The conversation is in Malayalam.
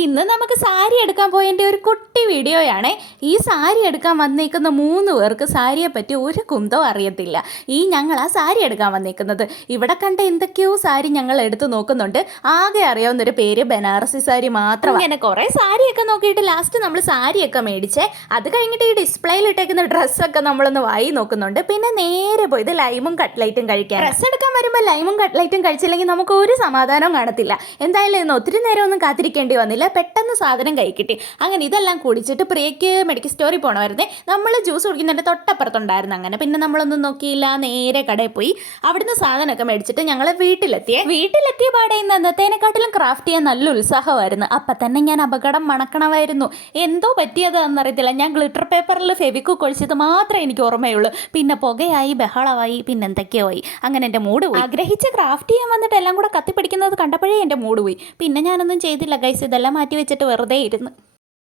ഇന്ന് നമുക്ക് സാരി എടുക്കാൻ പോയതിൻ്റെ ഒരു കുട്ടി വീഡിയോയാണ്. ഈ സാരി എടുക്കാൻ വന്നേക്കുന്ന 3 പേർക്ക് സാരിയെ പറ്റി ഒരു കുന്തവും അറിയത്തില്ല. ഞങ്ങൾ ആ സാരി എടുക്കാൻ വന്നേക്കുന്നത് ഇവിടെ കണ്ട എന്തൊക്കെയോ സാരി ഞങ്ങൾ എടുത്ത് നോക്കുന്നുണ്ട്. ആകെ അറിയാവുന്നൊരു പേര് ബനാറസി സാരി മാത്രം. ഇങ്ങനെ കുറേ സാരിയൊക്കെ നോക്കിയിട്ട് ലാസ്റ്റ് നമ്മൾ സാരിയൊക്കെ മേടിച്ചേ. അത് കഴിഞ്ഞിട്ട് ഈ ഡിസ്പ്ലേയിൽ ഇട്ടേക്കുന്ന ഡ്രസ്സൊക്കെ നമ്മളൊന്ന് വായി നോക്കുന്നുണ്ട്. പിന്നെ നേരെ പോയത് ലൈമും കട്ട്ലൈറ്റും കഴിക്കാൻ. ഡ്രസ്സ് എടുക്കാൻ വരുമ്പോൾ ലൈമും കട്ട്ലൈറ്റും കഴിച്ചില്ലെങ്കിൽ നമുക്ക് ഒരു സമാധാനവും കാണത്തില്ല. എന്തായാലും ഇന്ന് ഒത്തിരി നേരം ഒന്നും കാത്തിരിക്കേണ്ടി വന്നില്ല. പെട്ടെന്ന് സാധനം കൈ കിട്ടി. അങ്ങനെ ഇതെല്ലാം കുടിച്ചിട്ട് പ്രിയയ്ക്ക് മെഡിക്കൽ സ്റ്റോറിൽ പോകണമായിരുന്നേ. നമ്മൾ ജ്യൂസ് കുടിക്കുന്നതിൻ്റെ തൊട്ടപ്പുറത്തുണ്ടായിരുന്നു. അങ്ങനെ പിന്നെ നമ്മളൊന്നും നോക്കിയില്ല, നേരെ കടയിൽ പോയി അവിടുന്ന് സാധനമൊക്കെ മേടിച്ചിട്ട് ഞങ്ങൾ വീട്ടിലെത്തിയ പാടെ ഇന്ന് അന്നത്തേനെക്കാട്ടിലും ക്രാഫ്റ്റ് ചെയ്യാൻ നല്ല ഉത്സാഹമായിരുന്നു. അപ്പം തന്നെ ഞാൻ അപകടം മണക്കണമായിരുന്നു. എന്തോ പറ്റിയതെന്നറിയത്തില്ല. ഞാൻ ഗ്ലിറ്റർ പേപ്പറിൽ ഫെവിക്വിക്ക് ഒഴിച്ചത് മാത്രമേ എനിക്ക് ഓർമ്മയുള്ളൂ. പിന്നെ പുകയായി, ബഹളമായി, പിന്നെ എന്തൊക്കെയോ ആയി. അങ്ങനെ എൻ്റെ മൂഡ് പോയി. ആഗ്രഹിച്ച് ക്രാഫ്റ്റ് ചെയ്യാൻ വന്നിട്ട് എല്ലാം കൂടെ കത്തിപ്പിടിക്കുന്നത് കണ്ടപ്പോഴേ എൻ്റെ മൂഡ് പോയി. പിന്നെ ഞാനൊന്നും ചെയ്തില്ല ഗൈസ്. ഇതെല്ലാം മാറ്റി വെച്ചിട്ട് വെറുതെ ഇരുന്ന്